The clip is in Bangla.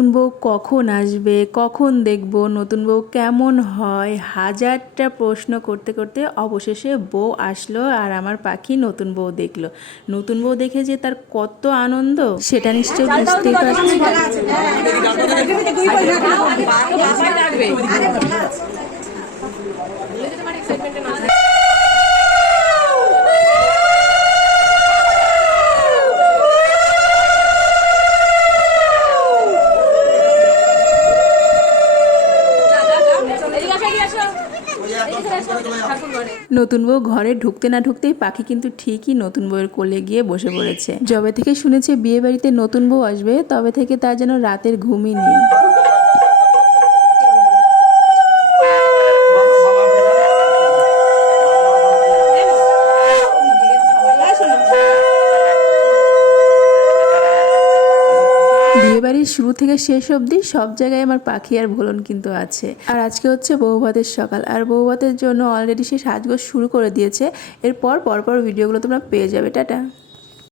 নতুন বউ কখন আসবে, কখন দেখব, নতুন বউ কেমন হয়, হাজারটা প্রশ্ন করতে করতে অবশেষে বউ আসলো আর আমার পাখি নতুন বউ দেখলো। নতুন বউ দেখে যে তার কত আনন্দ সেটা নিশ্চয়ই বুঝতেই পারছি। নতুন বউ ঘরে ঢুকতে না ঢুকতেই পাখি কিন্তু ঠিকই নতুন বউয়ের কোলে গিয়ে বসে পড়েছে। যবে থেকে শুনেছে বিয়ে বাড়িতে নতুন বউ আসবে তবে থেকে তার যেন রাতের ঘুমই নেই। বিয়েবাড়ির শুরু থেকে শেষ অবধি সব জায়গায় আমার পাখি আর ভোলন কিন্তু আছে। আর আজকে হচ্ছে বউ ভাতের সকাল, আর বউ ভাতের জন্য অলরেডি সে সাজগোজ শুরু করে দিয়েছে। এরপর পরপর ভিডিওগুলো তোমরা পেয়ে যাবে। টাটা।